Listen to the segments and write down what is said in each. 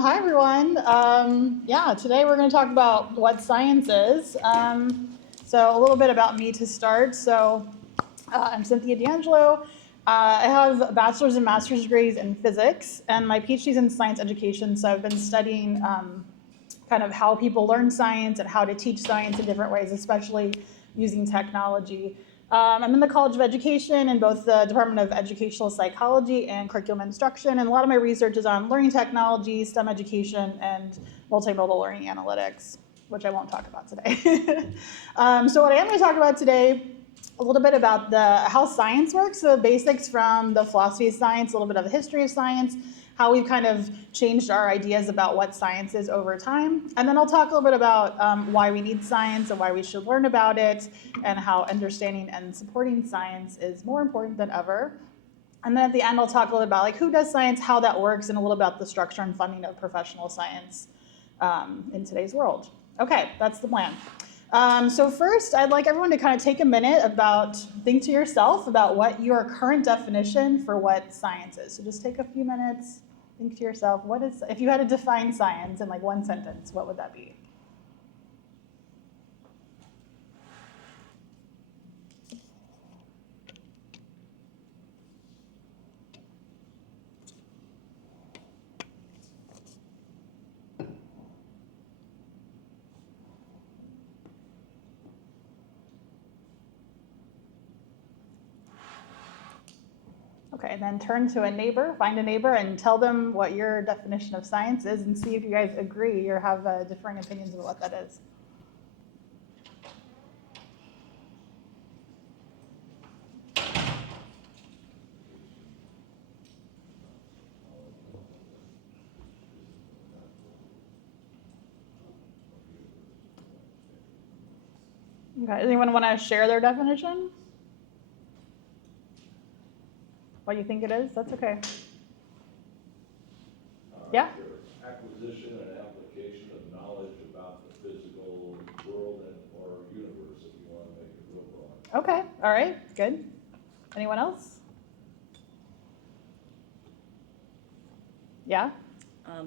Hi, everyone. Today we're going to talk about what science is. So a little bit about me to start. I'm Cynthia D'Angelo. I have a bachelor's and master's degrees in physics, and my PhD's in science education. So I've been studying kind of how people learn science and how to teach science in different ways, especially using technology. I'm in the College of Education in both the Department of Educational Psychology and Curriculum Instruction, and a lot of my research is on learning technology, STEM education, and multimodal learning analytics, which I won't talk about today. So what I am going to talk about today, a little bit about how science works, so the basics from the philosophy of science, a little bit of the history of science, how we've kind of changed our ideas about what science is over time. And then I'll talk a little bit about why we need science and why we should learn about it, and how understanding and supporting science is more important than ever. And then at the end, I'll talk a little bit about who does science, how that works, and a little about the structure and funding of professional science in today's world. Okay, that's the plan. So first, I'd like everyone to kind of take a minute think to yourself about what your current definition for what science is. So just take a few minutes, think to yourself, if you had to define science in one sentence, what would that be? Okay, then turn to a neighbor, find a neighbor, and tell them what your definition of science is, and see if you guys agree or have differing opinions of what that is. Okay, anyone want to share their definition? What you think it is? That's okay. Yeah? Sure. Acquisition and application of knowledge about the physical world or universe, if you want to make it real broad. Okay, all right, good. Anyone else? Yeah?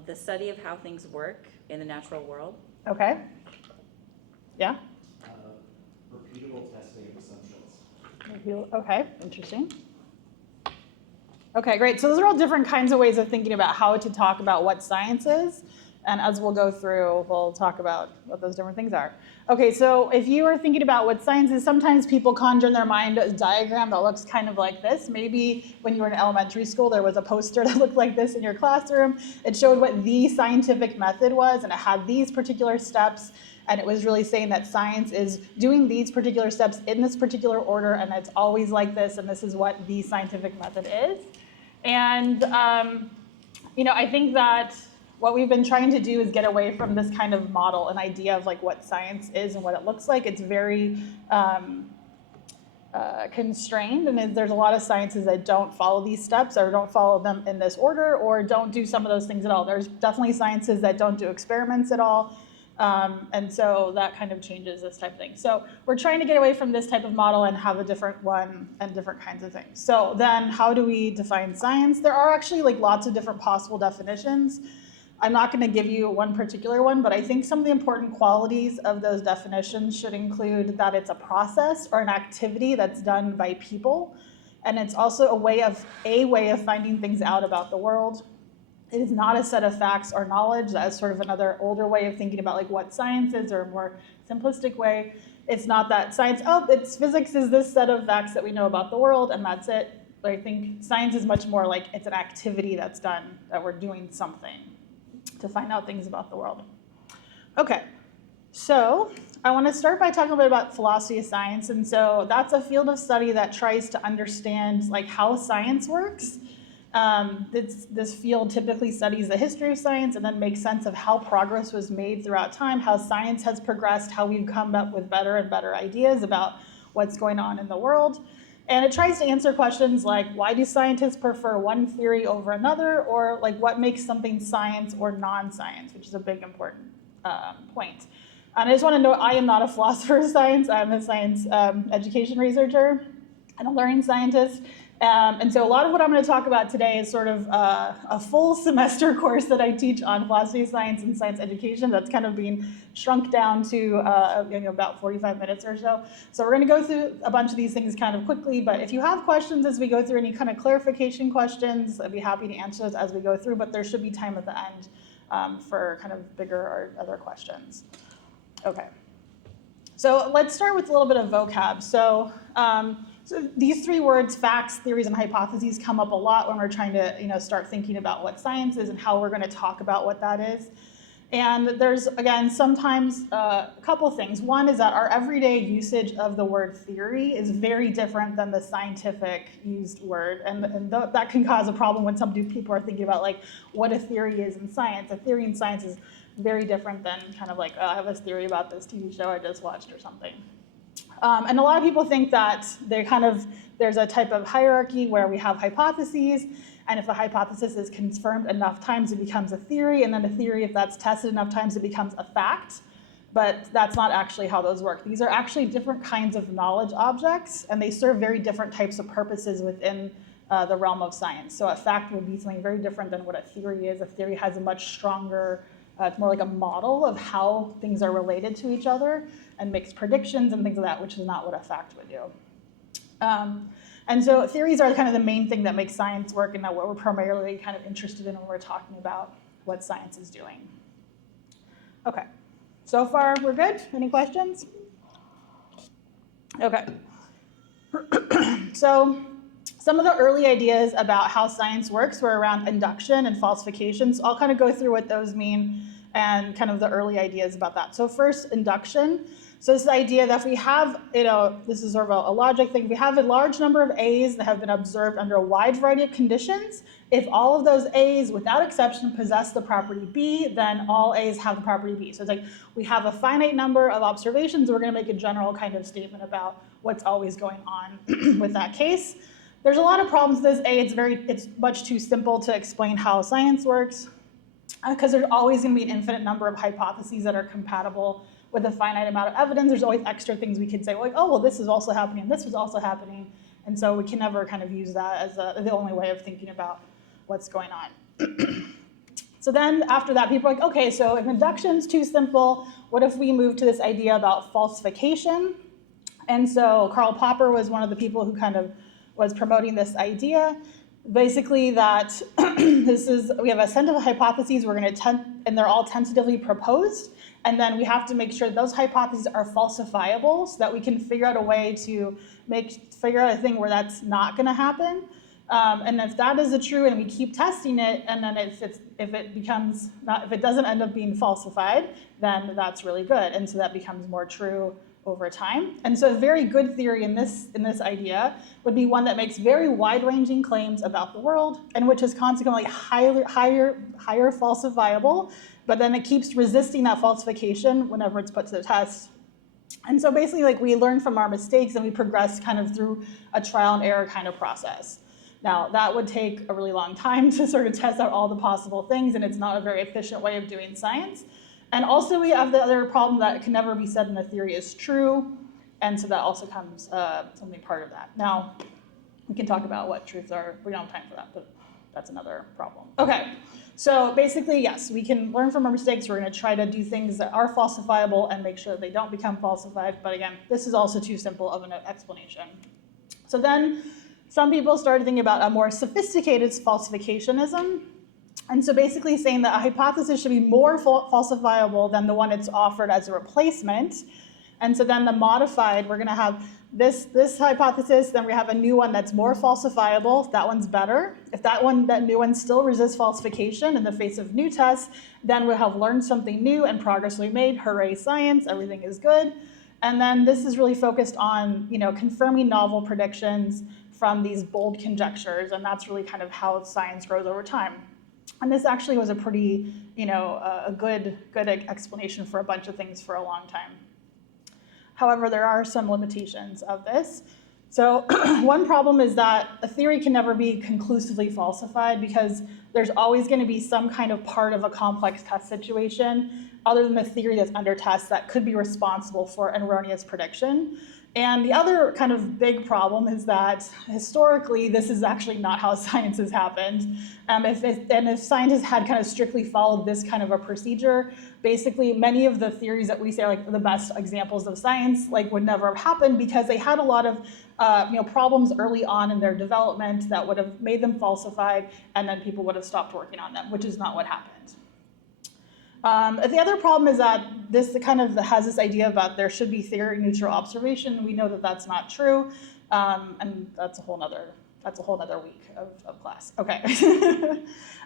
The study of how things work in the natural world. Okay. Yeah? Repeatable testing of assumptions. Okay, interesting. Okay, great. So those are all different kinds of ways of thinking about how to talk about what science is. And as we'll go through, we'll talk about what those different things are. Okay, so if you are thinking about what science is, sometimes people conjure in their mind a diagram that looks kind of like this. Maybe when you were in elementary school, there was a poster that looked like this in your classroom. It showed what the scientific method was, and it had these particular steps. And it was really saying that science is doing these particular steps in this particular order, and it's always like this, and this is what the scientific method is. And I think that what we've been trying to do is get away from this kind of model, an idea of what science is and what it looks like. It's very constrained, and there's a lot of sciences that don't follow these steps or don't follow them in this order or don't do some of those things at all. There's definitely sciences that don't do experiments at all. And so that kind of changes this type of thing. So we're trying to get away from this type of model and have a different one and different kinds of things. So then how do we define science? There are actually lots of different possible definitions. I'm not going to give you one particular one, but I think some of the important qualities of those definitions should include that it's a process or an activity that's done by people. And it's also a way of finding things out about the world. It is not a set of facts or knowledge. That is sort of another older way of thinking about what science is, or a more simplistic way. It's not that science, physics is this set of facts that we know about the world, and that's it. But I think science is much more it's an activity that's done, that we're doing something to find out things about the world. Okay, so I want to start by talking a bit about philosophy of science. And so that's a field of study that tries to understand how science works. This field typically studies the history of science and then makes sense of how progress was made throughout time, how science has progressed, how we've come up with better and better ideas about what's going on in the world. And it tries to answer questions like, why do scientists prefer one theory over another? Or what makes something science or non-science, which is a big important point. And I just want to note, I am not a philosopher of science. I'm a science education researcher and a learning scientist. And so a lot of what I'm going to talk about today is sort of a full semester course that I teach on philosophy of science and science education that's kind of being shrunk down to about 45 minutes or so. So we're going to go through a bunch of these things kind of quickly, but if you have questions as we go through, any kind of clarification questions, I'd be happy to answer those as we go through, but there should be time at the end for kind of bigger or other questions. Okay. So let's start with a little bit of vocab. So these three words, facts, theories, and hypotheses, come up a lot when we're trying to start thinking about what science is and how we're going to talk about what that is. And there's, again, sometimes a couple things. One is that our everyday usage of the word theory is very different than the scientific used word. And that can cause a problem when some people are thinking about like what a theory is in science. A theory in science is very different than kind of like, I have this theory about this TV show I just watched or something. And a lot of people think that there's a type of hierarchy where we have hypotheses, and if a hypothesis is confirmed enough times, it becomes a theory, and then a theory, if that's tested enough times, it becomes a fact. But that's not actually how those work. These are actually different kinds of knowledge objects, and they serve very different types of purposes within the realm of science. So a fact would be something very different than what a theory is. A theory has a much stronger, it's more like a model of how things are related to each other and makes predictions and things like that, which is not what a fact would do. And so theories are kind of the main thing that makes science work and that what we're primarily kind of interested in when we're talking about what science is doing. Okay, so far we're good? Any questions? Okay. So some of the early ideas about how science works were around induction and falsification. So I'll kind of go through what those mean and kind of the early ideas about that. So first, induction. So this idea that if we have, this is sort of a logic thing, if we have a large number of A's that have been observed under a wide variety of conditions, if all of those A's, without exception, possess the property B, then all A's have the property B. So it's like we have a finite number of observations, we're going to make a general kind of statement about what's always going on with that case. There's a lot of problems with this. It's much too simple to explain how science works, because there's always going to be an infinite number of hypotheses that are compatible with a finite amount of evidence. There's always extra things we could say, like, oh, well, this is also happening, and this was also happening. And so we can never kind of use that as the only way of thinking about what's going on. So then after that, people are like, okay, so if induction's too simple, what if we move to this idea about falsification? And so Karl Popper was one of the people who kind of was promoting this idea. Basically that we have a set of hypotheses and they're all tentatively proposed. And then we have to make sure those hypotheses are falsifiable so that we can figure out a way to figure out a thing where that's not going to happen. And if that is true and we keep testing it, and then if it doesn't end up being falsified, then that's really good. And so that becomes more true over time. And so a very good theory in this idea would be one that makes very wide-ranging claims about the world and which is consequently higher falsifiable, but then it keeps resisting that falsification whenever it's put to the test. And so basically, like, we learn from our mistakes and we progress kind of through a trial and error kind of process. Now, that would take a really long time to sort of test out all the possible things, and it's not a very efficient way of doing science. And also we have the other problem that it can never be said in a theory is true, and so that also comes something part of that. Now, we can talk about what truths are. We don't have time for that, but that's another problem. Okay, so basically, yes, we can learn from our mistakes. We're going to try to do things that are falsifiable and make sure that they don't become falsified. But again, this is also too simple of an explanation. So then some people started thinking about a more sophisticated falsificationism. And so basically saying that a hypothesis should be more falsifiable than the one it's offered as a replacement. And so then the modified, we're going to have this hypothesis, then we have a new one that's more falsifiable. That one's better. If that new one still resists falsification in the face of new tests, then we'll have learned something new and progress we made. Hooray, science, everything is good. And then this is really focused on, confirming novel predictions from these bold conjectures, and that's really kind of how science grows over time. And this actually was a pretty, a good explanation for a bunch of things for a long time. However, there are some limitations of this. So one problem is that a theory can never be conclusively falsified because there's always going to be some kind of part of a complex test situation other than the theory that's under test that could be responsible for an erroneous prediction. And the other kind of big problem is that historically, this is actually not how science has happened. If scientists had kind of strictly followed this kind of a procedure, basically many of the theories that we say are like the best examples of science would never have happened because they had a lot of problems early on in their development that would have made them falsified, and then people would have stopped working on them, which is not what happened. The other problem is that this kind of has this idea about there should be theory-neutral observation. We know that that's not true, and that's a whole nother week of class. Okay.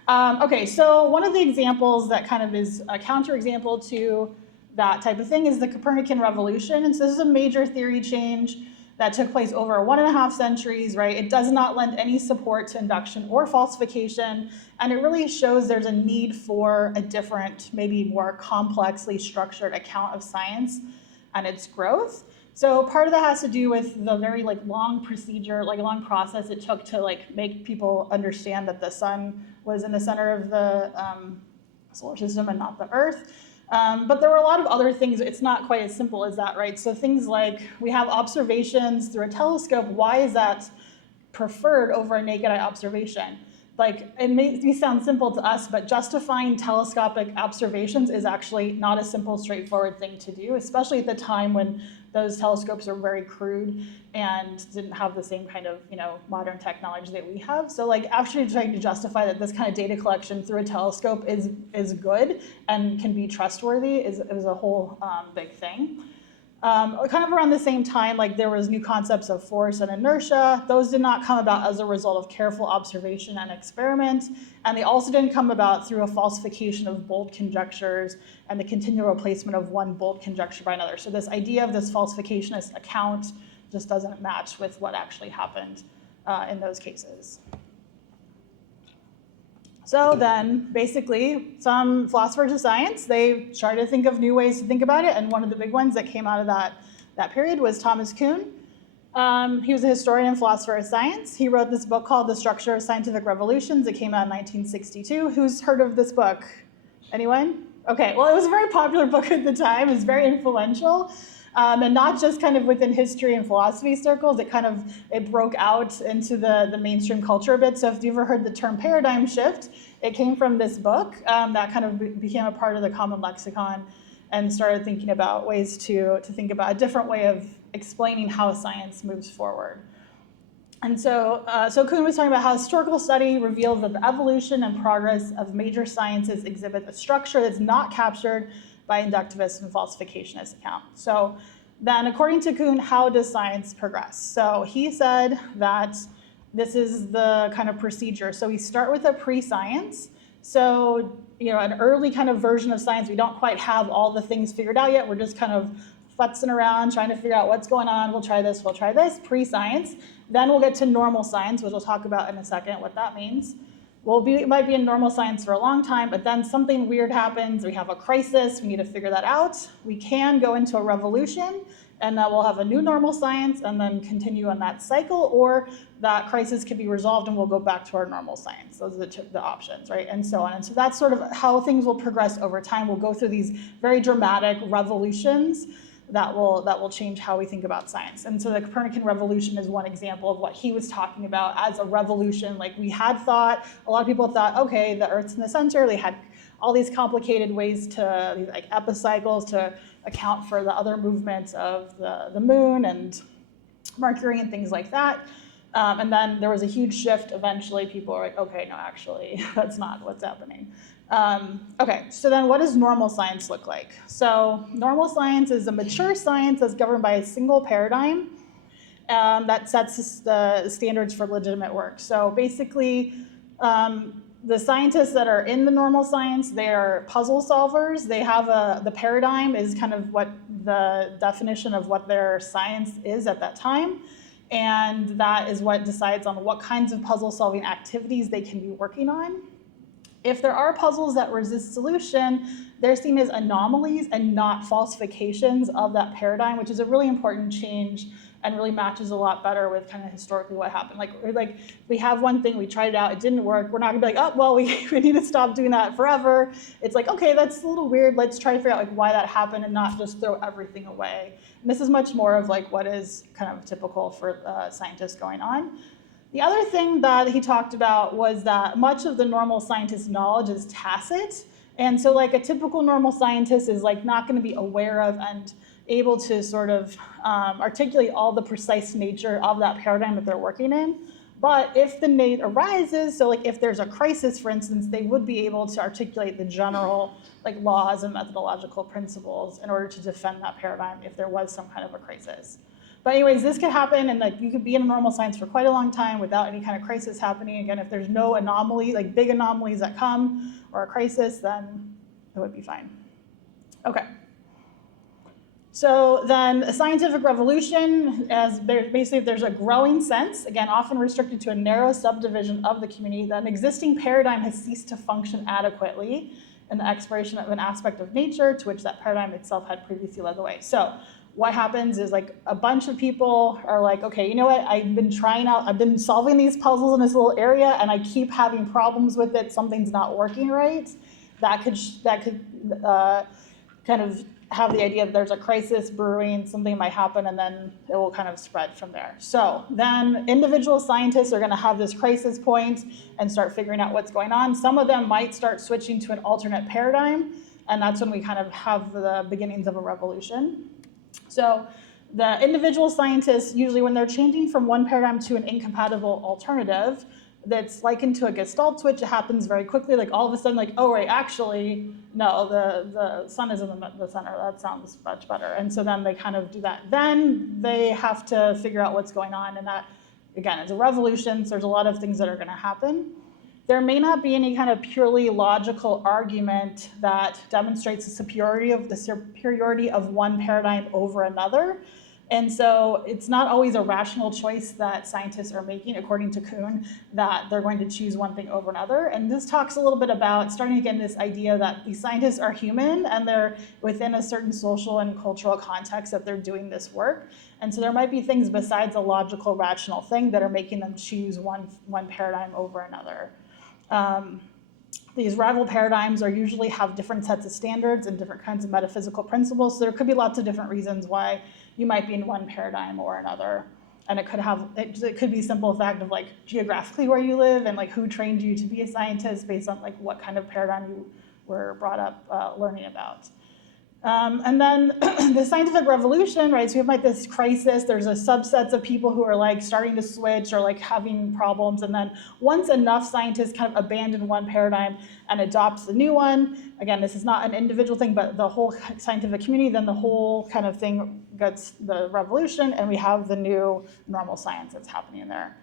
Okay, so one of the examples that kind of is a counterexample to that type of thing is the Copernican revolution. And so this is a major theory change that took place over 1.5 centuries, right? It does not lend any support to induction or falsification, and it really shows there's a need for a different, maybe more complexly structured account of science and its growth. So part of that has to do with the very long procedure, long process it took to make people understand that the sun was in the center of the solar system and not the Earth. But there were a lot of other things. It's not quite as simple as that, right? So things like we have observations through a telescope. Why is that preferred over a naked eye observation? It may sound simple to us, but justifying telescopic observations is actually not a simple, straightforward thing to do, especially at the time when those telescopes are very crude and didn't have the same kind of modern technology that we have. So actually trying to justify that this kind of data collection through a telescope is good and can be trustworthy is a whole big thing. Kind of around the same time, there was new concepts of force and inertia. Those did not come about as a result of careful observation and experiment, and they also didn't come about through a falsification of bold conjectures and the continual replacement of one bold conjecture by another. So this idea of this falsificationist account just doesn't match with what actually happened in those cases. So then, basically, some philosophers of science, they tried to think of new ways to think about it, and one of the big ones that came out of that period was Thomas Kuhn. He was a historian and philosopher of science. He wrote this book called The Structure of Scientific Revolutions. It came out in 1962. Who's heard of this book? Anyone? Okay, well, it was a very popular book at the time. It was very influential. And not just kind of within history and philosophy circles, it broke out into the mainstream culture a bit. So if you've ever heard the term paradigm shift, it came from this book that kind of became a part of the common lexicon and started thinking about ways to think about a different way of explaining how science moves forward. And so Kuhn was talking about how historical study reveals that the evolution and progress of major sciences exhibit a structure that's not captured by inductivist and falsificationist account. So then, according to Kuhn, how does science progress? So he said that this is the kind of procedure. So we start with a pre-science. So, an early kind of version of science, we don't quite have all the things figured out yet. We're just kind of futzing around, trying to figure out what's going on. We'll try this, pre-science. Then we'll get to normal science, which we'll talk about in a second, what that means. It might be in normal science for a long time, but then something weird happens. We have a crisis. We need to figure that out. We can go into a revolution, and then we'll have a new normal science and then continue on that cycle, or that crisis can be resolved and we'll go back to our normal science. Those are the options, right? And so on. And so that's sort of how things will progress over time. We'll go through these very dramatic revolutions that will change how we think about science. And so the Copernican revolution is one example of what he was talking about as a revolution. We had thought, a lot of people thought, okay, the Earth's in the center. They had all these complicated ways to, epicycles to account for the other movements of the moon and Mercury and things like that. And then there was a huge shift. Eventually, people were like, okay, no, actually, that's not what's happening. Okay, so then what does normal science look like? So normal science is a mature science that's governed by a single paradigm that sets the standards for legitimate work. So basically, the scientists that are in the normal science, they are puzzle solvers. They have the paradigm is kind of what the definition of what their science is at that time. And that is what decides on what kinds of puzzle solving activities they can be working on. If there are puzzles that resist solution, they're seen as anomalies and not falsifications of that paradigm, which is a really important change and really matches a lot better with kind of historically what happened. Like we have one thing, we tried it out, it didn't work. We're not gonna be like, oh, well, we need to stop doing that forever. It's like, okay, that's a little weird. Let's try to figure out like why that happened and not just throw everything away. And this is much more of like what is kind of typical for scientists going on. The other thing that he talked about was that much of the normal scientist knowledge is tacit. And so like a typical normal scientist is like not going to be aware of and able to sort of articulate all the precise nature of that paradigm that they're working in. But if the need arises, so like if there's a crisis, for instance, they would be able to articulate the general like laws and methodological principles in order to defend that paradigm if there was some kind of a crisis. But anyways, this could happen, and like you could be in normal science for quite a long time without any kind of crisis happening. Again, if there's no anomaly, like big anomalies that come or a crisis, then it would be fine. Okay. So then a scientific revolution, as basically there's a growing sense, again, often restricted to a narrow subdivision of the community, that an existing paradigm has ceased to function adequately in the exploration of an aspect of nature to which that paradigm itself had previously led the way. So what happens is like a bunch of people are like, okay, you know what, I've been solving these puzzles in this little area and I keep having problems with it, something's not working right. That could kind of have the idea that there's a crisis brewing, something might happen, and then it will kind of spread from there. So then individual scientists are gonna have this crisis point and start figuring out what's going on. Some of them might start switching to an alternate paradigm, and that's when we kind of have the beginnings of a revolution. So the individual scientists, usually when they're changing from one paradigm to an incompatible alternative, that's likened to a Gestalt switch. It happens very quickly, like all of a sudden, like, oh, right, actually, no, the sun is in the center. That sounds much better. And so then they kind of do that. Then they have to figure out what's going on. And that, again, is a revolution. So there's a lot of things that are going to happen. There may not be any kind of purely logical argument that demonstrates the superiority of one paradigm over another. And so it's not always a rational choice that scientists are making, according to Kuhn, that they're going to choose one thing over another. And this talks a little bit about starting again this idea that these scientists are human and they're within a certain social and cultural context that they're doing this work. And so there might be things besides a logical, rational thing that are making them choose one paradigm over another. These rival paradigms usually have different sets of standards and different kinds of metaphysical principles. So there could be lots of different reasons why you might be in one paradigm or another. And it could be simple fact of like geographically where you live and like who trained you to be a scientist based on like what kind of paradigm you were brought up learning about. And then the scientific revolution, right? So we have like this crisis, there's a subsets of people who are like starting to switch or like having problems. And then once enough scientists kind of abandon one paradigm and adopts the new one, again, this is not an individual thing, but the whole scientific community, then the whole kind of thing gets the revolution and we have the new normal science that's happening there.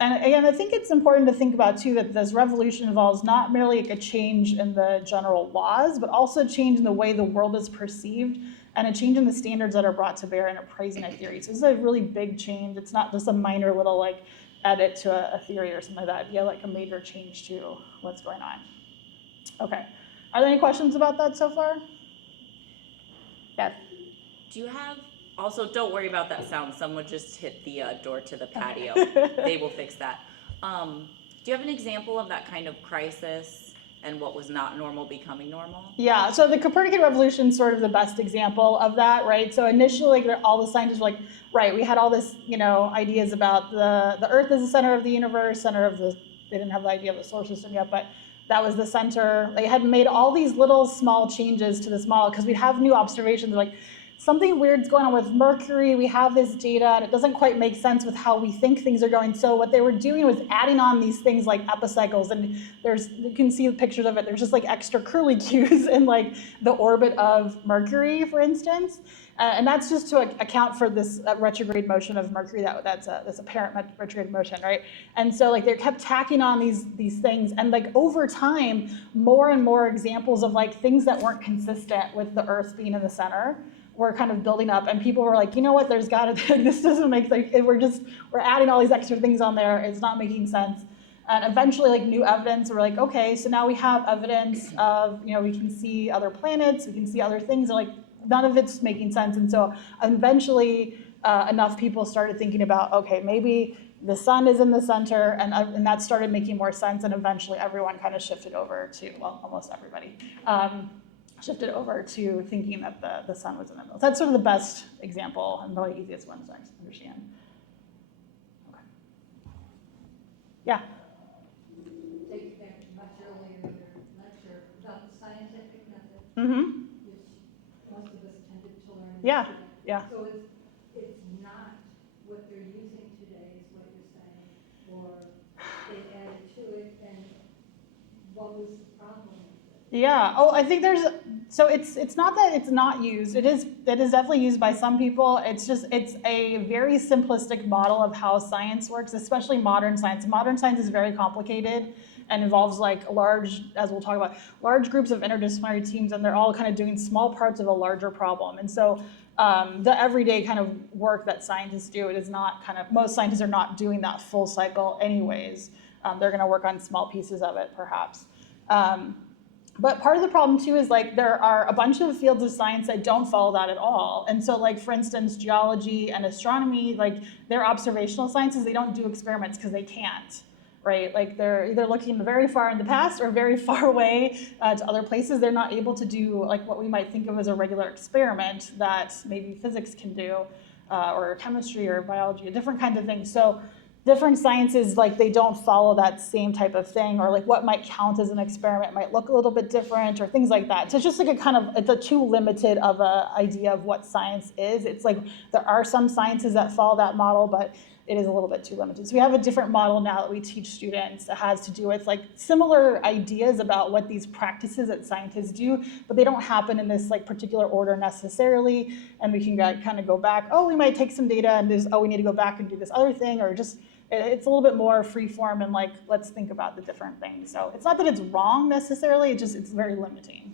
And again, I think it's important to think about too that this revolution involves not merely like a change in the general laws, but also a change in the way the world is perceived and a change in the standards that are brought to bear in appraising a theory. So this is a really big change. It's not just a minor little like edit to a theory or something like that. It'd be like a major change to what's going on. Okay, are there any questions about that so far? Yes. Do you have, also don't worry about that sound, someone just hit the door to the patio. They will fix that. Do you have an example of that kind of crisis and what was not normal becoming normal? Yeah, so the Copernican revolution is sort of the best example of that, right? So initially, like, all the scientists were like, right, we had all this, ideas about the Earth as the center of the universe, they didn't have the idea of the solar system yet, but that was the center. They had made all these little small changes to this model because we'd have new observations, like, something weird's going on with Mercury, we have this data, and it doesn't quite make sense with how we think things are going. So what they were doing was adding on these things like epicycles, and you can see the pictures of it, there's just like extra curlicues in like the orbit of Mercury, for instance. And that's just to account for this retrograde motion of Mercury, that's apparent retrograde motion, right? And so like they kept tacking on these things, and like over time, more and more examples of like things that weren't consistent with the Earth being in the center were kind of building up, and people were like, you know what, this doesn't make sense, we're adding all these extra things on there, it's not making sense. And eventually, like, new evidence, we're like, okay, so now we have evidence of, we can see other planets, we can see other things, and like, none of it's making sense. And so eventually, enough people started thinking about, okay, maybe the sun is in the center, and that started making more sense, and eventually everyone kind of shifted over to, well, almost everybody, shifted over to thinking that the sun was in the middle. That's sort of the best example and probably easiest one to understand. Okay. Yeah. Takes back to much earlier in your lecture about the scientific method, Mm-hmm. which most of us tended to learn. in Yeah, school. yeah. So it's not what they're using today is what you're saying, or they added to it, and what was the problem with it? Yeah. Oh, I think so it's not that it's not used. It is definitely used by some people. It's a very simplistic model of how science works, especially modern science. Modern science is very complicated and involves like large, as we'll talk about, large groups of interdisciplinary teams, and they're all kind of doing small parts of a larger problem. And so the everyday kind of work that scientists do, it is not most scientists are not doing that full cycle anyways. They're going to work on small pieces of it perhaps. But part of the problem too is like there are a bunch of fields of science that don't follow that at all. And so like for instance, geology and astronomy, like they're observational sciences, they don't do experiments because they can't, right? Like they're either looking very far in the past or very far away to other places. They're not able to do like what we might think of as a regular experiment that maybe physics can do or chemistry or biology, a different kind of thing. So different sciences, like they don't follow that same type of thing, or like what might count as an experiment might look a little bit different or things like that. So it's just like it's a too limited of a idea of what science is. It's like there are some sciences that follow that model, but it is a little bit too limited. So we have a different model now that we teach students that has to do with like similar ideas about what these practices that scientists do, but they don't happen in this like particular order necessarily. And we can kind of go back, we might take some data and we need to go back and do this other thing, or just it's a little bit more free form and like, let's think about the different things. So it's not that it's wrong necessarily, it's very limiting.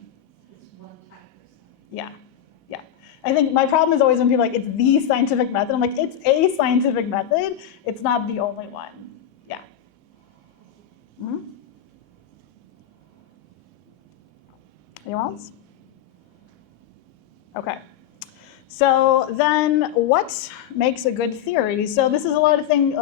It's one type of science. Yeah, yeah. I think my problem is always when people are like, it's the scientific method. I'm like, it's a scientific method. It's not the only one. Yeah. Mm-hmm. Anyone else? Okay. So then what makes a good theory? So this is a lot of things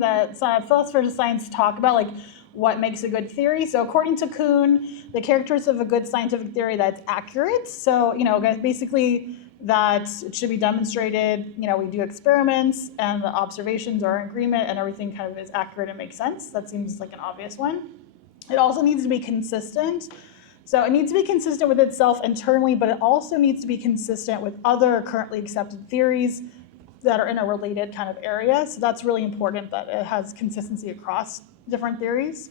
that philosophers of science talk about, like what makes a good theory. So according to Kuhn, the characteristics of a good scientific theory, that's accurate. So, basically that it should be demonstrated, we do experiments and the observations are in agreement and everything kind of is accurate and makes sense. That seems like an obvious one. It also needs to be consistent. So it needs to be consistent with itself internally, but it also needs to be consistent with other currently accepted theories that are in a related kind of area. So that's really important that it has consistency across different theories.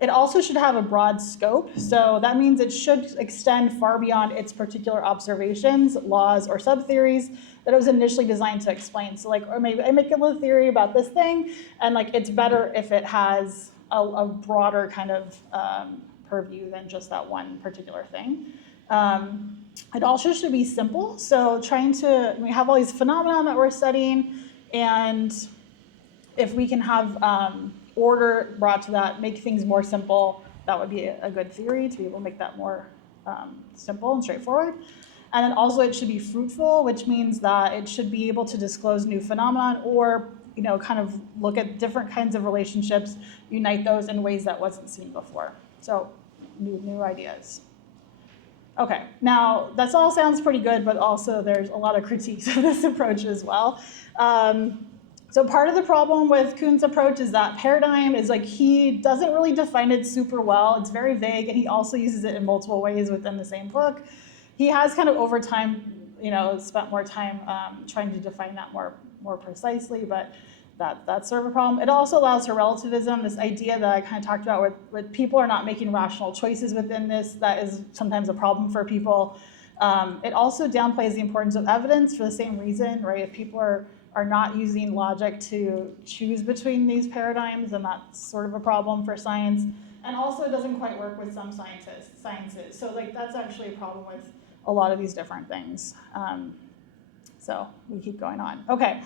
It also should have a broad scope. So that means it should extend far beyond its particular observations, laws, or subtheories that it was initially designed to explain. So like, or maybe I make a little theory about this thing, and like it's better if it has a broader kind of purview than just that one particular thing. It also should be simple. So we have all these phenomena that we're studying, and if we can have order brought to that, make things more simple, that would be a good theory to be able to make that more simple and straightforward. And then also it should be fruitful, which means that it should be able to disclose new phenomenon or kind of look at different kinds of relationships, unite those in ways that wasn't seen before. So new ideas. Okay, now this all sounds pretty good, but also there's a lot of critiques of this approach as well. So part of the problem with Kuhn's approach is that paradigm is like he doesn't really define it super well. It's very vague, and he also uses it in multiple ways within the same book. He has kind of over time, spent more time trying to define that more precisely, but that's sort of a problem. It also allows for relativism, this idea that I kind of talked about where people are not making rational choices within this. That is sometimes a problem for people. It also downplays the importance of evidence for the same reason, right? If people are not using logic to choose between these paradigms, and that's sort of a problem for science. And also it doesn't quite work with some sciences. So like that's actually a problem with a lot of these different things. So we keep going on. Okay.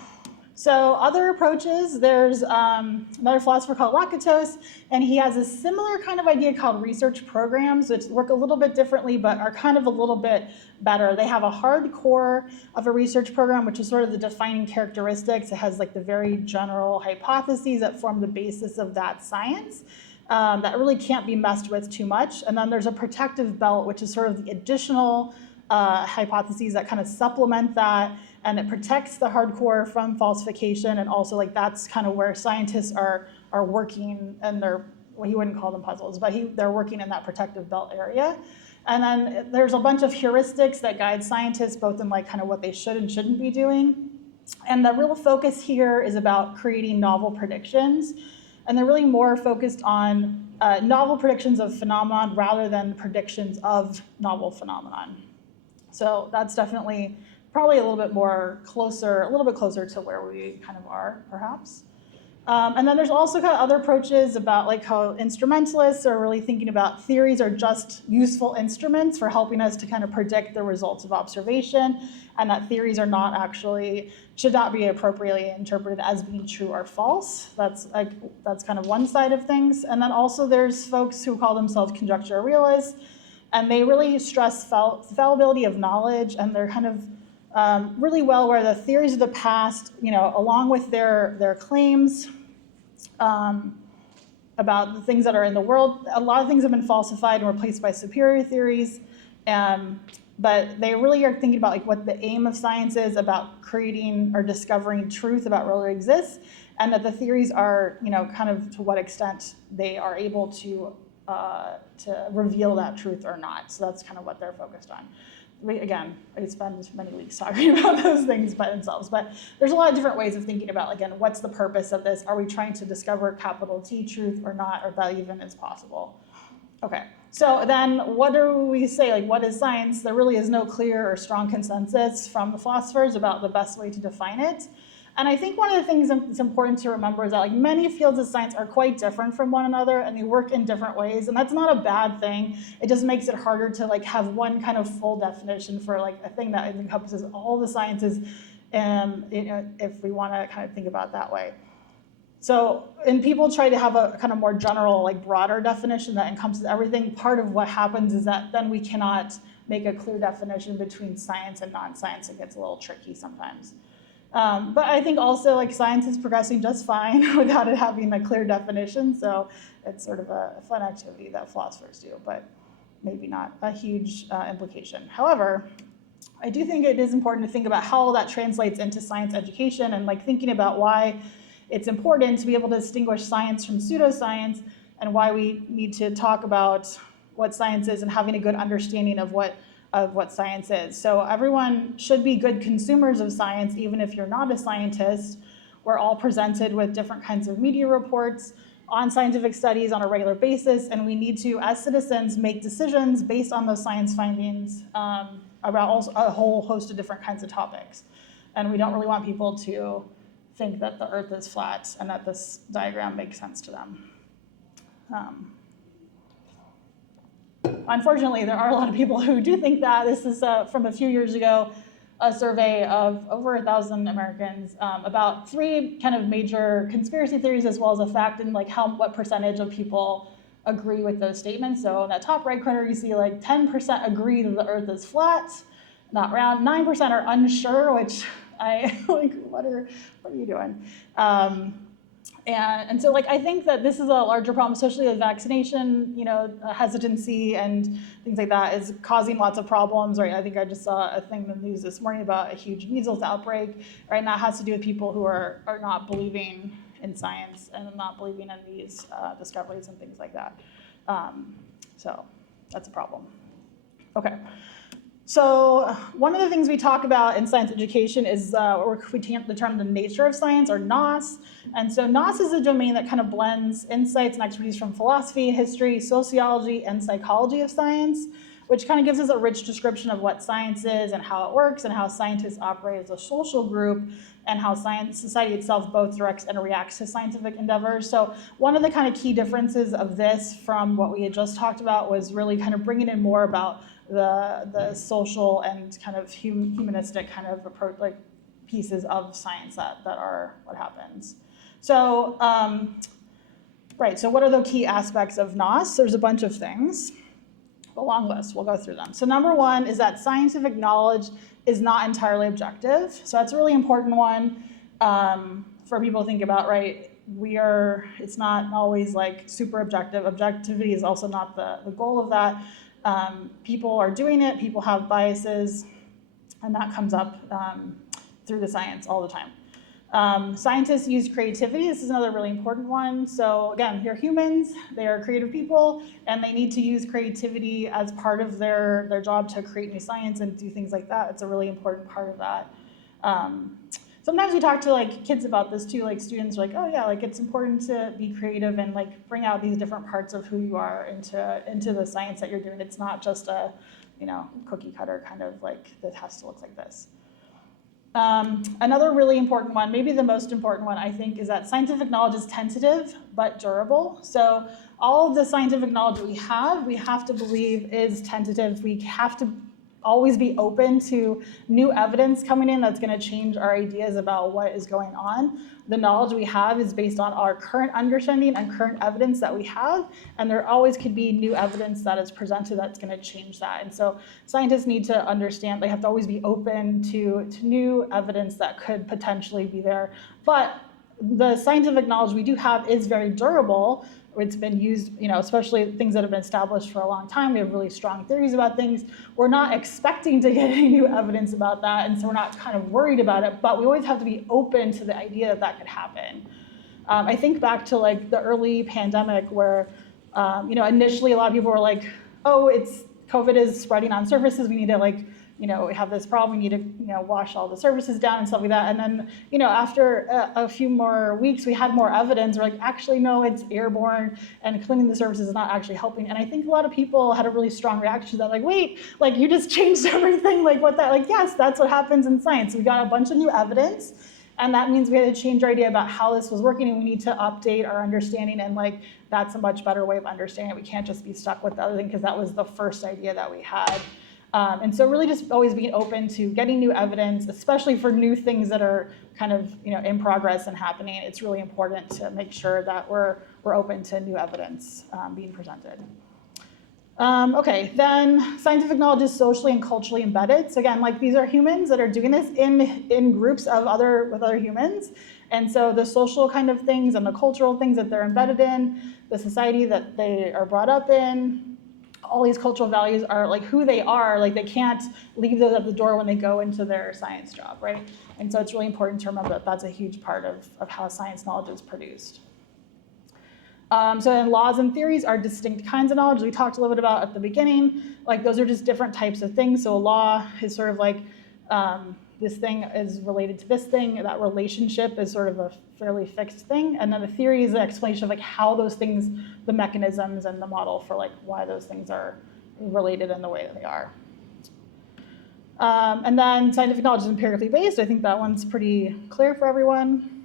So other approaches, there's another philosopher called Lakatos, and he has a similar kind of idea called research programs, which work a little bit differently, but are kind of a little bit better. They have a hard core of a research program, which is sort of the defining characteristics. It has like the very general hypotheses that form the basis of that science. That really can't be messed with too much. And then there's a protective belt, which is sort of the additional hypotheses that kind of supplement that, and it protects the hardcore from falsification, and also like that's kind of where scientists are working, and well, he wouldn't call them puzzles, but they're working in that protective belt area. And then there's a bunch of heuristics that guide scientists both in like kind of what they should and shouldn't be doing. And the real focus here is about creating novel predictions. And they're really more focused on novel predictions of phenomenon rather than predictions of novel phenomenon. So that's definitely probably a little bit closer to where we kind of are, perhaps. And then there's also kind of other approaches about like how instrumentalists are really thinking about theories are just useful instruments for helping us to kind of predict the results of observation, and that theories are not actually, should not be appropriately interpreted as being true or false. That's kind of one side of things. And then also there's folks who call themselves conjecture realists, and they really stress fallibility of knowledge, and they're kind of really well where the theories of the past, along with their claims about the things that are in the world, a lot of things have been falsified and replaced by superior theories. But they really are thinking about like what the aim of science is about creating or discovering truth about what really exists, and that the theories are, kind of to what extent they are able to reveal that truth or not. So that's kind of what they're focused on. Again, I could spend many weeks talking about those things by themselves, but there's a lot of different ways of thinking about, again, what's the purpose of this? Are we trying to discover capital T truth or not, or that even is possible? Okay, so then what do we say, like what is science? There really is no clear or strong consensus from the philosophers about the best way to define it. And I think one of the things that's important to remember is that like many fields of science are quite different from one another, and they work in different ways, and that's not a bad thing. It just makes it harder to like have one kind of full definition for like a thing that encompasses all the sciences, if we want to kind of think about it that way. So, and people try to have a kind of more general, like broader definition that encompasses everything. Part of what happens is that then we cannot make a clear definition between science and non-science. It gets a little tricky sometimes. But I think also like science is progressing just fine without it having a clear definition. So it's sort of a fun activity that philosophers do, but maybe not a huge implication. However, I do think it is important to think about how that translates into science education, and like thinking about why it's important to be able to distinguish science from pseudoscience, and why we need to talk about what science is and having a good understanding of what science is. So everyone should be good consumers of science, even if you're not a scientist. We're all presented with different kinds of media reports on scientific studies on a regular basis, and we need to, as citizens, make decisions based on those science findings about also a whole host of different kinds of topics. And we don't really want people to think that the Earth is flat and that this diagram makes sense to them. Unfortunately, there are a lot of people who do think that. This is from a few years ago, a survey of over 1,000 Americans about 3 kind of major conspiracy theories as well as a fact, and like what percentage of people agree with those statements. So in that top right corner, you see like 10% agree that the Earth is flat, not round. 9% are unsure, which I like. What are you doing? And so like I think that this is a larger problem, especially with vaccination, hesitancy and things like that is causing lots of problems, right? I think I just saw a thing in the news this morning about a huge measles outbreak, right? And that has to do with people who are not believing in science and not believing in these discoveries and things like that. So that's a problem. Okay. So one of the things we talk about in science education is we determine the nature of science, or NOS. And so NOS is a domain that kind of blends insights and expertise from philosophy, history, sociology, and psychology of science, which kind of gives us a rich description of what science is and how it works, and how scientists operate as a social group, and how society itself both directs and reacts to scientific endeavors. So one of the kind of key differences of this from what we had just talked about was really kind of bringing in more about the social and kind of humanistic kind of approach, like pieces of science that are what happens. So, right, so what are the key aspects of NOS? There's a bunch of things, a long list, we'll go through them. So number one is that scientific knowledge is not entirely objective. So that's a really important one for people to think about, right? It's not always like super objective. Objectivity is also not the goal of that. People are doing it, people have biases, and that comes up through the science all the time. Scientists use creativity. This is another really important one. So again, they're humans, they are creative people, and they need to use creativity as part of their job to create new science and do things like that. It's a really important part of that. Sometimes we talk to like kids about this too, like students are like, oh yeah, like it's important to be creative and like bring out these different parts of who you are into the science that you're doing. It's not just a, cookie cutter kind of like, that has to look like this. Another really important one, maybe the most important one, I think, is that scientific knowledge is tentative but durable. So all of the scientific knowledge we have to believe is tentative. We have to always be open to new evidence coming in that's going to change our ideas about what is going on. The knowledge we have is based on our current understanding and current evidence that we have, and there always could be new evidence that is presented that's going to change that. And so scientists need to understand, they have to always be open to new evidence that could potentially be there. But the scientific knowledge we do have is very durable. It's been used, especially things that have been established for a long time. We have really strong theories about things. We're not expecting to get any new evidence about that, and so we're not kind of worried about it, but we always have to be open to the idea that could happen. I think back to like the early pandemic where, initially a lot of people were like, oh, COVID is spreading on surfaces. We need to we have this problem. We need to, wash all the surfaces down and stuff like that. And then, after a few more weeks, we had more evidence. We're like, actually, no, it's airborne, and cleaning the surfaces is not actually helping. And I think a lot of people had a really strong reaction to that. Like, wait, like you just changed everything. Like what that? Like, yes, that's what happens in science. We got a bunch of new evidence, and that means we had to change our idea about how this was working, and we need to update our understanding. And like, that's a much better way of understanding it. We can't just be stuck with the other thing because that was the first idea that we had. And so really just always being open to getting new evidence, especially for new things that are kind of in progress and happening. It's really important to make sure that we're open to new evidence being presented. Okay, then scientific knowledge is socially and culturally embedded. So again, like these are humans that are doing this in groups with other humans. And so the social kind of things and the cultural things that they're embedded in, the society that they are brought up in, all these cultural values are like who they are. Like they can't leave those at the door when they go into their science job, right? And so it's really important to remember that that's a huge part of how science knowledge is produced. So then laws and theories are distinct kinds of knowledge we talked a little bit about at the beginning. Like those are just different types of things. So a law is sort of like this thing is related to this thing. That relationship is sort of a fairly fixed thing. And then the theory is the explanation of like how those things, the mechanisms and the model for like why those things are related in the way that they are. And then scientific knowledge is empirically based. I think that one's pretty clear for everyone.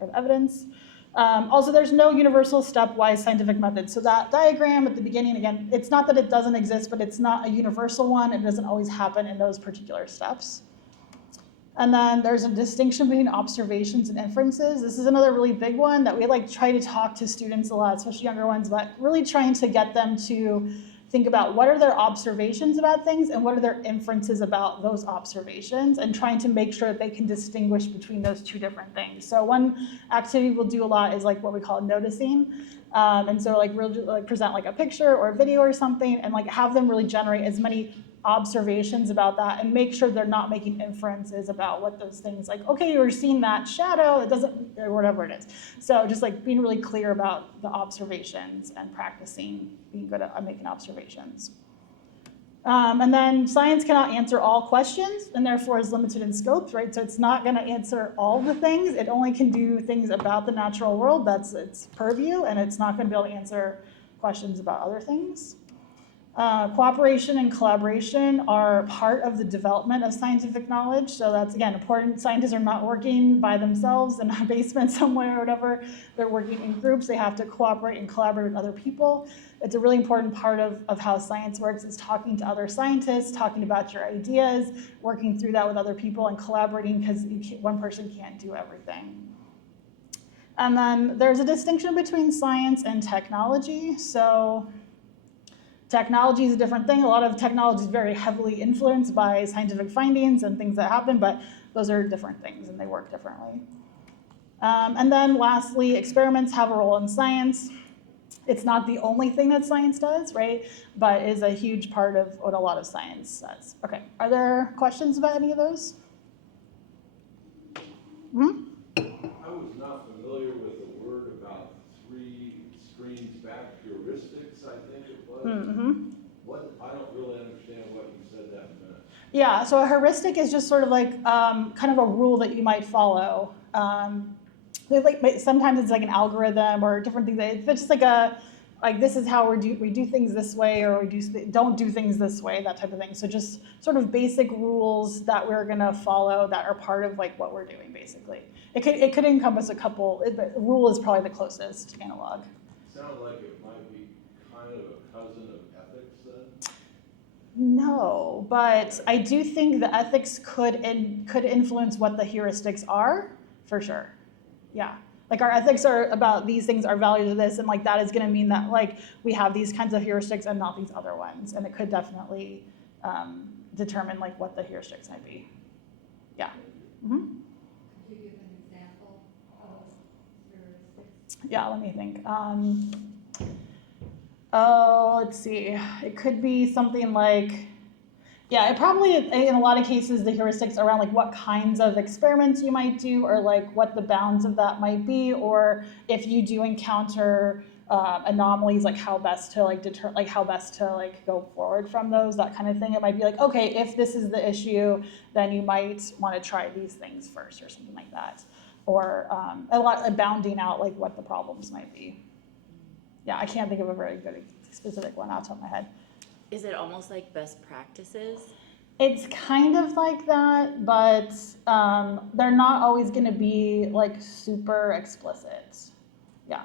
We have evidence. Also, there's no universal stepwise scientific method. So that diagram at the beginning, again, it's not that it doesn't exist, but it's not a universal one. It doesn't always happen in those particular steps. And then there's a distinction between observations and inferences. This is another really big one that we like try to talk to students a lot, especially younger ones, but really trying to get them to think about what are their observations about things and what are their inferences about those observations, and trying to make sure that they can distinguish between those two different things. So one activity we'll do a lot is like what we call noticing. And so like we'll like present like a picture or a video or something and like have them really generate as many observations about that and make sure they're not making inferences about what those things like, okay, you're seeing that shadow, it doesn't, or whatever it is. So just like being really clear about the observations and practicing being good at making observations. And then science cannot answer all questions and therefore is limited in scope, right? So it's not gonna answer all the things. It only can do things about the natural world. That's its purview, and it's not gonna be able to answer questions about other things. Cooperation and collaboration are part of the development of scientific knowledge. So that's, again, important. Scientists are not working by themselves in a basement somewhere or whatever. They're working in groups. They have to cooperate and collaborate with other people. it's a really important part of how science works, is talking to other scientists, talking about your ideas, working through that with other people and collaborating, because one person can't do everything. And then there's a distinction between science and technology. So technology is a different thing. A lot of technology is very heavily influenced by scientific findings and things that happen, but those are different things and they work differently. And then lastly, experiments have a role in science. It's not the only thing that science does, right? But is a huge part of what a lot of science does. Okay, are there questions about any of those? Hmm? I was not familiar with the word about 3 screens back, heuristics, I think it was. Mm-hmm. I don't really understand what you said that meant. Yeah, so a heuristic is just sort of like kind of a rule that you might follow. Sometimes it's like an algorithm or different things. It's just like this is how we do things this way, or we don't do things this way, that type of thing. So just sort of basic rules that we're gonna follow that are part of like what we're doing, basically. It could encompass a couple, but rule is probably the closest analog. Sounds like it might be kind of a cousin of ethics then? No, but I do think the ethics could influence what the heuristics are, for sure. Yeah, like our ethics are about these things, our values are this, and like that is going to mean that like we have these kinds of heuristics and not these other ones, and it could definitely determine like what the heuristics might be. Yeah. Mm-hmm. Could you give an example of heuristics? Yeah, let me think. Let's see. It could be something like, yeah, it probably, in a lot of cases, the heuristics around like what kinds of experiments you might do, or like what the bounds of that might be, or if you do encounter anomalies, like how best to go forward from those, that kind of thing. It might be like, okay, if this is the issue, then you might want to try these things first, or something like that, or bounding out like what the problems might be. Yeah, I can't think of a very good specific one off the top of my head. Is it almost like best practices? It's kind of like that, but they're not always going to be like super explicit. Yeah.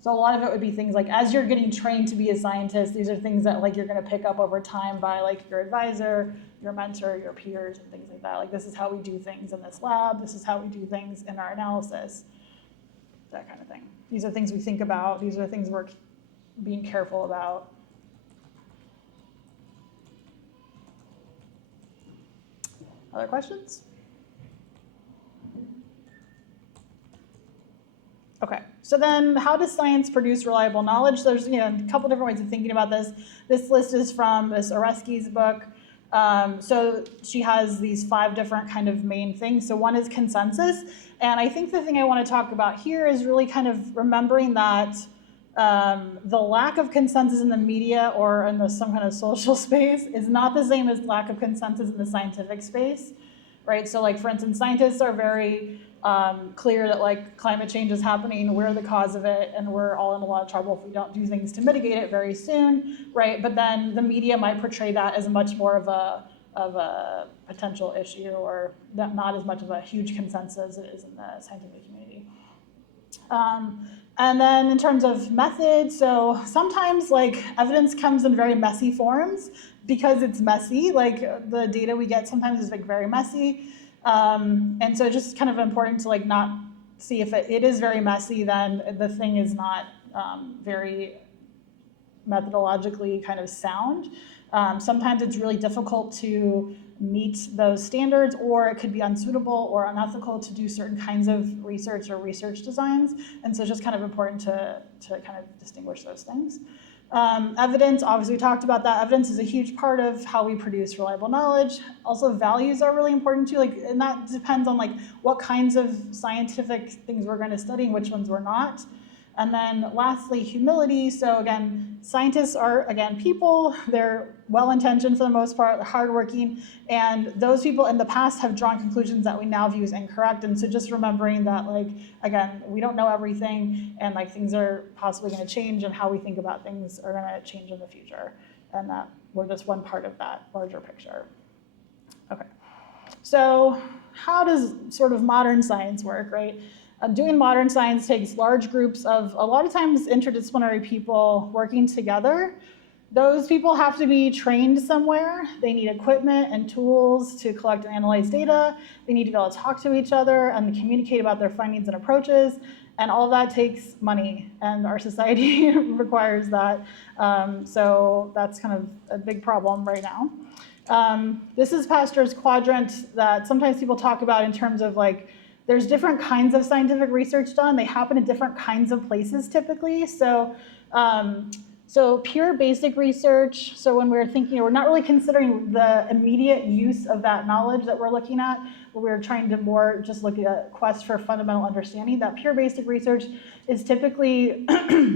So a lot of it would be things like, as you're getting trained to be a scientist, these are things that like you're going to pick up over time by like your advisor, your mentor, your peers, and things like that. Like, this is how we do things in this lab. This is how we do things in our analysis. That kind of thing. These are things we think about. These are things we're being careful about. Other questions? Okay, so then how does science produce reliable knowledge? There's a couple different ways of thinking about this. This list is from Ms. Oresky's book. So she has these 5 different kind of main things. So one is consensus. And I think the thing I want to talk about here is really kind of remembering that the lack of consensus in the media or in some kind of social space is not the same as lack of consensus in the scientific space, right? So like, for instance, scientists are very clear that like climate change is happening, we're the cause of it, and we're all in a lot of trouble if we don't do things to mitigate it very soon, right? But then the media might portray that as much more of a potential issue, or not as much of a huge consensus as it is in the scientific community. And then in terms of method, so sometimes like evidence comes in very messy forms because it's messy. Like the data we get sometimes is like very messy. And so it's just kind of important to like not see if it is very messy, then the thing is not very methodologically kind of sound. Sometimes it's really difficult to meet those standards, or it could be unsuitable or unethical to do certain kinds of research or research designs. And so it's just kind of important to kind of distinguish those things. Evidence, obviously we talked about that. Evidence is a huge part of how we produce reliable knowledge. Also, values are really important too, and that depends on like what kinds of scientific things we're going to study and which ones we're not. And then lastly, humility. So again, scientists are, again, people. They're well-intentioned for the most part, they're hardworking, and those people in the past have drawn conclusions that we now view as incorrect. And so just remembering that, like, again, we don't know everything, and like things are possibly going to change, and how we think about things are going to change in the future, and that we're just one part of that larger picture. Okay, so how does sort of modern science work, right? doing modern science takes large groups of, a lot of times, interdisciplinary people working together. Those people have to be trained somewhere. They need equipment and tools to collect and analyze data. They need to be able to talk to each other and communicate about their findings and approaches. And all that takes money, and our society requires that. So that's kind of a big problem right now. This is Pastor's quadrant that sometimes people talk about in terms of like, there's different kinds of scientific research done. They happen in different kinds of places typically. So pure basic research, so when we're thinking, we're not really considering the immediate use of that knowledge that we're looking at, but we're trying to more just look at a quest for fundamental understanding. That pure basic research is typically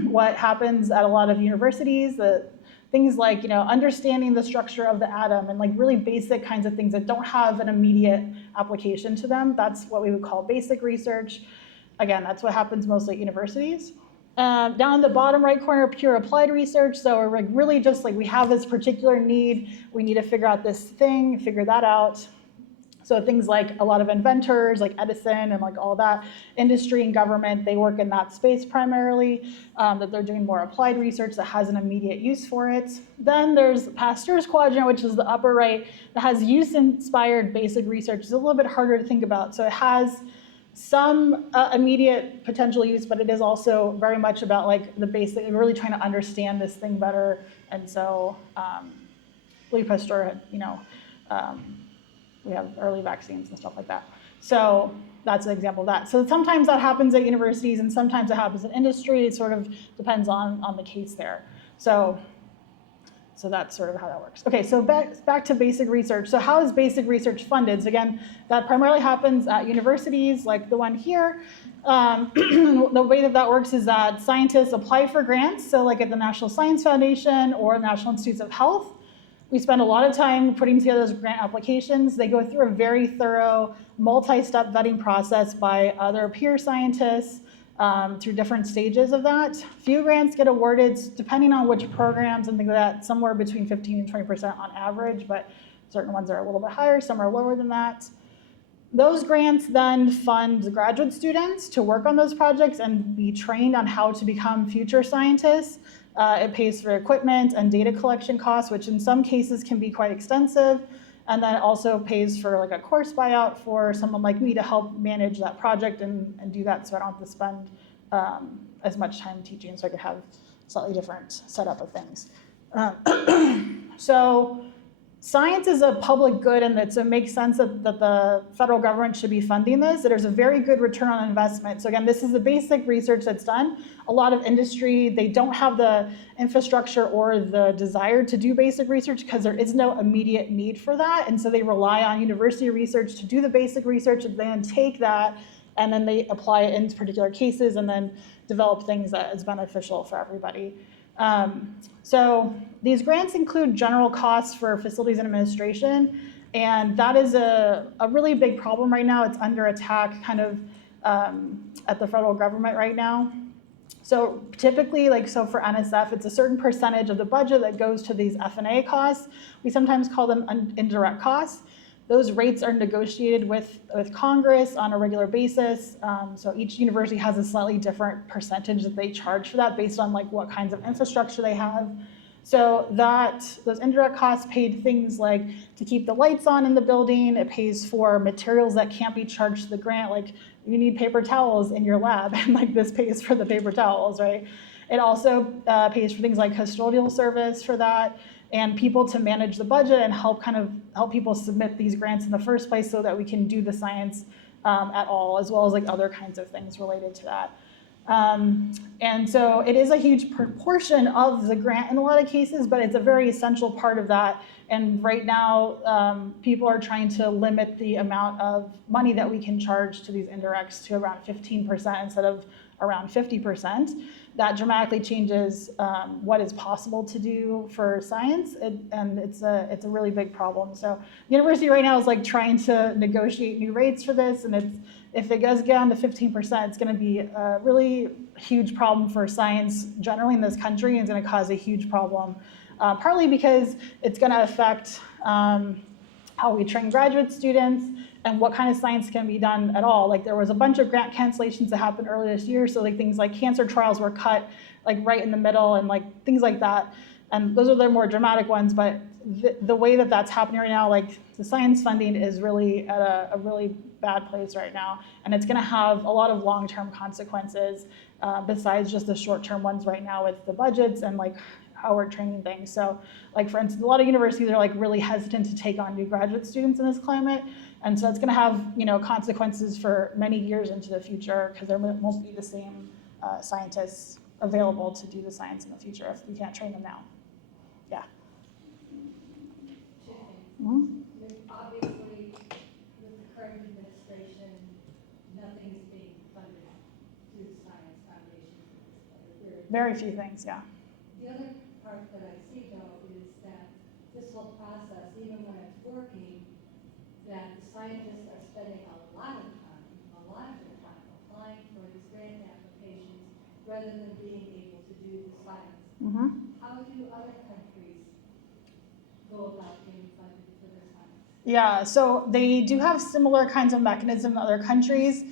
what happens at a lot of universities, things like, understanding the structure of the atom and like really basic kinds of things that don't have an immediate application to them. That's what we would call basic research. Again, that's what happens mostly at universities. Down in the bottom right corner, pure applied research. So we're like really just like, we have this particular need, we need to figure out this thing, figure that out. So things like a lot of inventors like Edison and like all that, industry and government, they work in that space primarily, that they're doing more applied research that has an immediate use for it. Then there's Pastor's quadrant, which is the upper right, that has use-inspired basic research. It's a little bit harder to think about. So it has some immediate potential use, but it is also very much about like the basic, really trying to understand this thing better. And so, Louis Pasteur had, we have early vaccines and stuff like that. So that's an example of that. So sometimes that happens at universities and sometimes it happens in industry. It sort of depends on the case there. So that's sort of how that works. Okay, so back to basic research. So how is basic research funded? So again, that primarily happens at universities like the one here. The way that works is that scientists apply for grants. So like at the National Science Foundation or the National Institutes of Health, we spend a lot of time putting together those grant applications. They go through a very thorough multi-step vetting process by other peer scientists, through different stages of that. Few grants get awarded, depending on which programs and things like that, somewhere between 15 and 20% on average, but certain ones are a little bit higher, some are lower than that. Those grants then fund graduate students to work on those projects and be trained on how to become future scientists. It pays for equipment and data collection costs, which in some cases can be quite extensive. And then it also pays for like a course buyout for someone like me to help manage that project and do that, so I don't have to spend as much time teaching, so I could have slightly different setup of things. So science is a public good, and so it makes sense that the federal government should be funding this. There's a very good return on investment. So again, this is the basic research that's done. A lot of industry, they don't have the infrastructure or the desire to do basic research because there is no immediate need for that. And so they rely on university research to do the basic research, and then take that and then they apply it in particular cases and then develop things that is beneficial for everybody. So these grants include general costs for facilities and administration, and that is a really big problem right now. It's under attack kind of at the federal government right now. So typically, for NSF, it's a certain percentage of the budget that goes to these F&A costs. We sometimes call them indirect costs. Those rates are negotiated with Congress on a regular basis. So each university has a slightly different percentage that they charge for that based on what kinds of infrastructure they have. So those indirect costs paid things like to keep the lights on in the building. It pays for materials that can't be charged to the grant, like you need paper towels in your lab, and this pays for the paper towels, right? It also pays for things like custodial service for that, and people to manage the budget and help people submit these grants in the first place so that we can do the science at all, as well as other kinds of things related to that. And so it is a huge proportion of the grant in a lot of cases, but it's a very essential part of that. And right now, people are trying to limit the amount of money that we can charge to these indirects to around 15% instead of around 50%. That dramatically changes what is possible to do for science, and it's a really big problem. So the university right now is trying to negotiate new rates for this, and if it does get down to 15%, it's going to be a really huge problem for science generally in this country, and it's going to cause a huge problem, partly because it's going to affect how we train graduate students, and what kind of science can be done at all. Like there was a bunch of grant cancellations that happened earlier this year, so like things like cancer trials were cut like right in the middle and like things like that. And those are the more dramatic ones, but the way that that's happening right now, like the science funding is really at a really bad place right now, and it's going to have a lot of long-term consequences besides just the short-term ones right now with the budgets and like how we're training things. So like for instance, a lot of universities are like really hesitant to take on new graduate students in this climate, and so it's going to have consequences for many years into the future because there won't be the same scientists available to do the science in the future if we can't train them now. Yeah. Two things. Mm-hmm. Obviously, with the current administration, nothing's being funded through the Science Foundation. Very few things, yeah. The other part that I see though is that this whole process, even when it's working, that the scientists are spending a lot of their time applying for these grant applications rather than being able to do the science. Mm-hmm. How do other countries go about getting funded for their science? Yeah, so they do have similar kinds of mechanisms in other countries.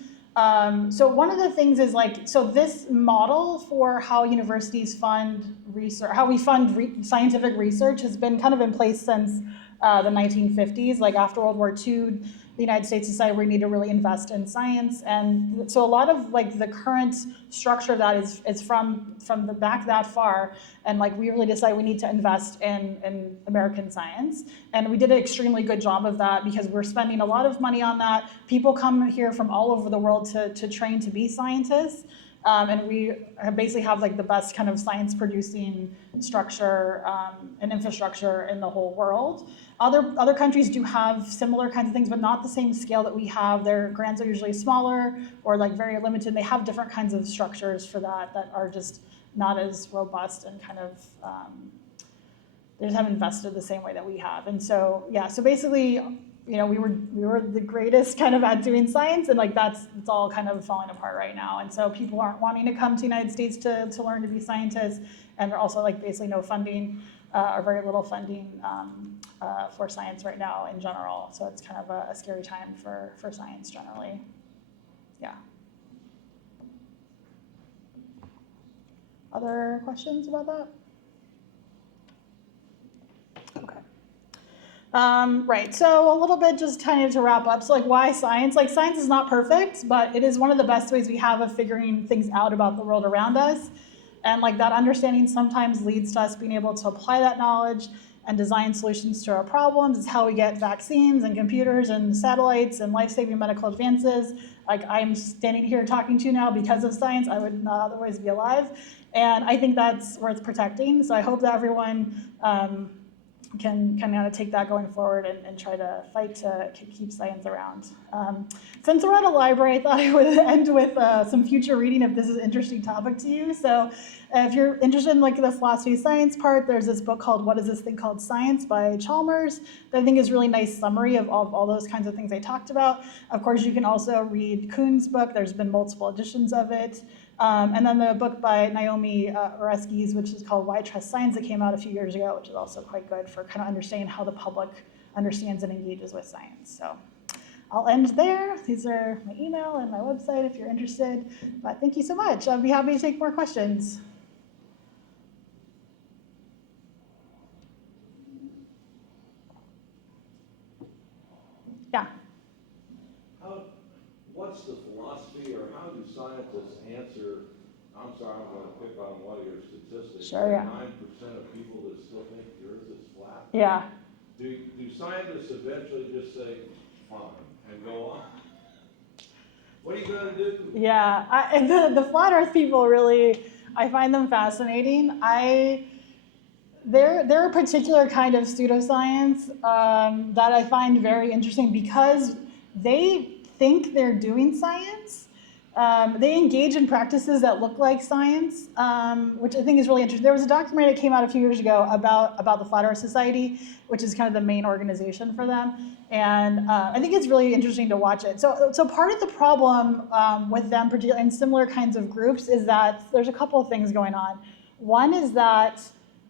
So one of the things is like, so this model for how universities fund research, how we fund scientific research has been kind of in place since the 1950s. Like after World War II, the United States decided we need to really invest in science. And so a lot of like the current structure of that is from the back that far. And like we really decided we need to invest in American science. And we did an extremely good job of that because we're spending a lot of money on that. People come here from all over the world to train to be scientists. And we basically have like the best kind of science producing structure and infrastructure in the whole world. Other countries do have similar kinds of things, but not the same scale that we have. Their grants are usually smaller or like very limited. They have different kinds of structures for that are just not as robust and kind of, they just haven't invested the same way that we have. And so, yeah, so basically, we were the greatest kind of at doing science, and like it's all kind of falling apart right now. And so people aren't wanting to come to the United States to learn to be scientists, and there are also like basically no funding or very little funding for science right now in general. So it's kind of a scary time for science generally. Yeah. Other questions about that? Okay. Right, so a little bit just kind of to wrap up. So like why science? Like science is not perfect, but it is one of the best ways we have of figuring things out about the world around us. And like that understanding sometimes leads to us being able to apply that knowledge and design solutions to our problems. It's how we get vaccines and computers and satellites and life-saving medical advances. Like I'm standing here talking to you now because of science. I would not otherwise be alive. And I think that's worth protecting. So I hope that everyone can kind of take that going forward and try to fight to keep science around. Since we're at a library, I thought I would end with some future reading if this is an interesting topic to you. So if you're interested in like the philosophy of science part, there's this book called What Is This Thing Called Science by Chalmers that I think is a really nice summary of all those kinds of things I talked about. Of course, you can also read Kuhn's book. There's been multiple editions of it. And then the book by Naomi Oreskes, which is called Why Trust Science, that came out a few years ago, which is also quite good for kind of understanding how the public understands and engages with science. So I'll end there. These are my email and my website if you're interested. But thank you so much. I'll be happy to take more questions. Yeah. What's the philosophy, or how do scientists answer? I'm sorry, I'm going to pick on one of your statistics. Sure, yeah. 9% of people that still think the Earth is flat. Yeah. Do scientists eventually just say, fine, and go on? What are you going to do? Yeah, the flat Earth people really, I find them fascinating. They're a particular kind of pseudoscience that I find very interesting because they think they're doing science. They engage in practices that look like science, which I think is really interesting. There was a documentary that came out a few years ago about the Flat Earth Society, which is kind of the main organization for them. And I think it's really interesting to watch it. So part of the problem with them, particularly in similar kinds of groups, is that there's a couple of things going on. One is that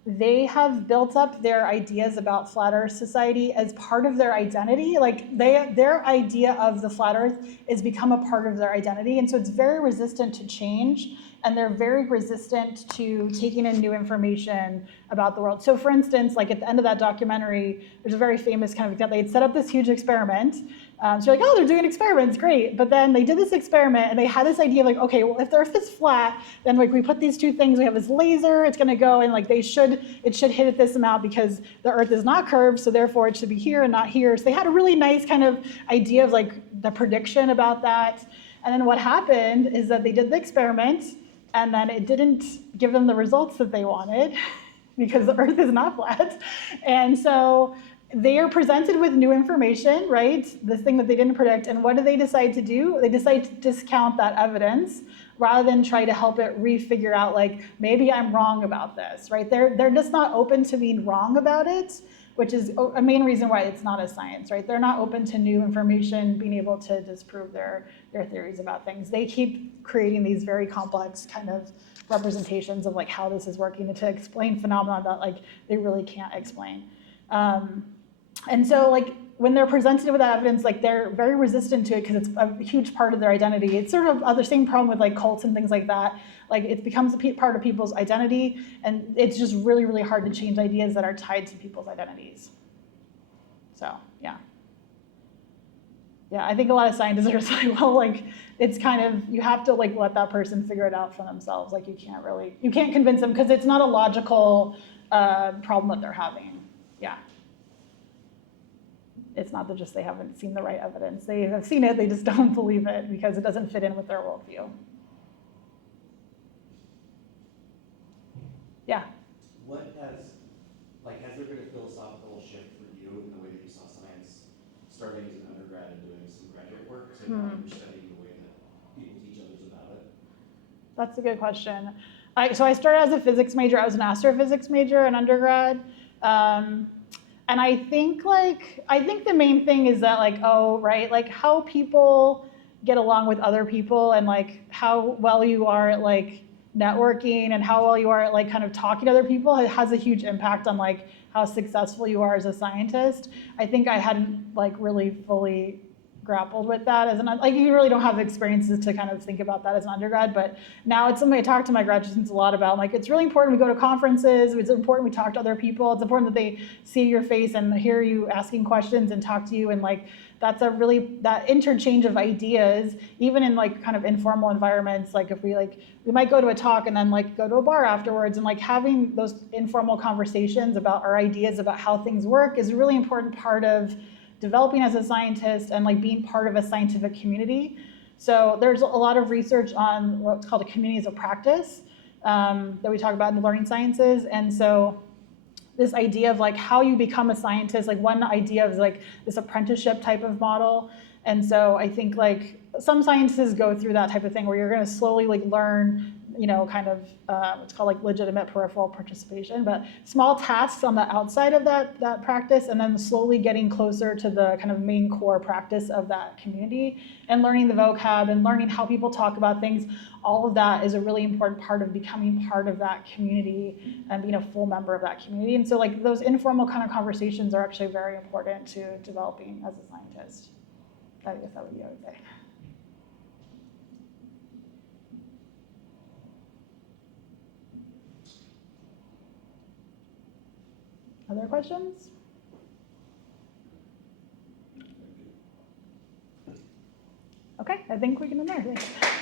they have built up their ideas about flat Earth society as part of their identity. Like their idea of the flat Earth is become a part of their identity. And so it's very resistant to change. And they're very resistant to taking in new information about the world. So for instance, like at the end of that documentary, there's a very famous kind of example. They had set up this huge experiment. So you're like, oh, they're doing experiments, great. But then they did this experiment and they had this idea of like, okay, well, if the Earth is flat, then like we put these two things, we have this laser, it's gonna go and like it should hit at this amount because the Earth is not curved, so therefore it should be here and not here. So they had a really nice kind of idea of like the prediction about that. And then what happened is that they did the experiment and then it didn't give them the results that they wanted because the Earth is not flat. And so they are presented with new information, right? This thing that they didn't predict. And what do they decide to do? They decide to discount that evidence rather than try to help it refigure out like, maybe I'm wrong about this, right? They're just not open to being wrong about it, which is a main reason why it's not a science, right? They're not open to new information, being able to disprove their theories about things. They keep creating these very complex kind of representations of like how this is working to explain phenomena that like they really can't explain. And so like when they're presented with that evidence, like they're very resistant to it because it's a huge part of their identity. It's sort of the same problem with like cults and things like that. Like it becomes a part of people's identity, and it's just really, really hard to change ideas that are tied to people's identities. So yeah. Yeah, I think a lot of scientists are just like, well, like it's kind of, you have to like let that person figure it out for themselves. Like you can't convince them because it's not a logical problem that they're having. Yeah. It's not that just they haven't seen the right evidence. They have seen it, they just don't believe it because it doesn't fit in with their worldview. Yeah. Has there been a philosophical shift for you in the way that you saw science starting as an undergrad and doing some graduate work? So now you're studying the way that people teach others about it? That's a good question. So I started as a physics major. I was an astrophysics major in undergrad. And I think the main thing is that like, oh, right, like how people get along with other people and like how well you are at like networking and how well you are at like kind of talking to other people has a huge impact on like how successful you are as a scientist. I think I hadn't like really fully grappled with that as an, like you really don't have experiences to kind of think about that as an undergrad, but now it's something I talk to my grad students a lot about. Like it's really important we go to conferences, it's important we talk to other people, it's important that they see your face and hear you asking questions and talk to you, and like that's a really, that interchange of ideas, even in like kind of informal environments, like if we might go to a talk and then like go to a bar afterwards, and like having those informal conversations about our ideas about how things work is a really important part of developing as a scientist and like being part of a scientific community. So there's a lot of research on what's called a communities of practice that we talk about in the learning sciences. And so this idea of like how you become a scientist, like one idea is like this apprenticeship type of model. And so I think like some sciences go through that type of thing where you're going to slowly like learn, you know, kind of what's called like legitimate peripheral participation, but small tasks on the outside of that practice, and then slowly getting closer to the kind of main core practice of that community and learning the vocab and learning how people talk about things. All of that is a really important part of becoming part of that community and being a full member of that community. And so like those informal kind of conversations are actually very important to developing as a scientist. I guess that would be what I would say. Other questions? Okay, I think we can end there. Thanks.